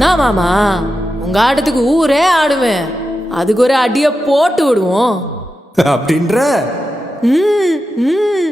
தான் மாமா, உங்க ஆட்டத்துக்கு ஊரே ஆடுவேன். அதுக்கு ஒரு அடிய போட்டு விடுவோம் அப்படின்ற ம் ம்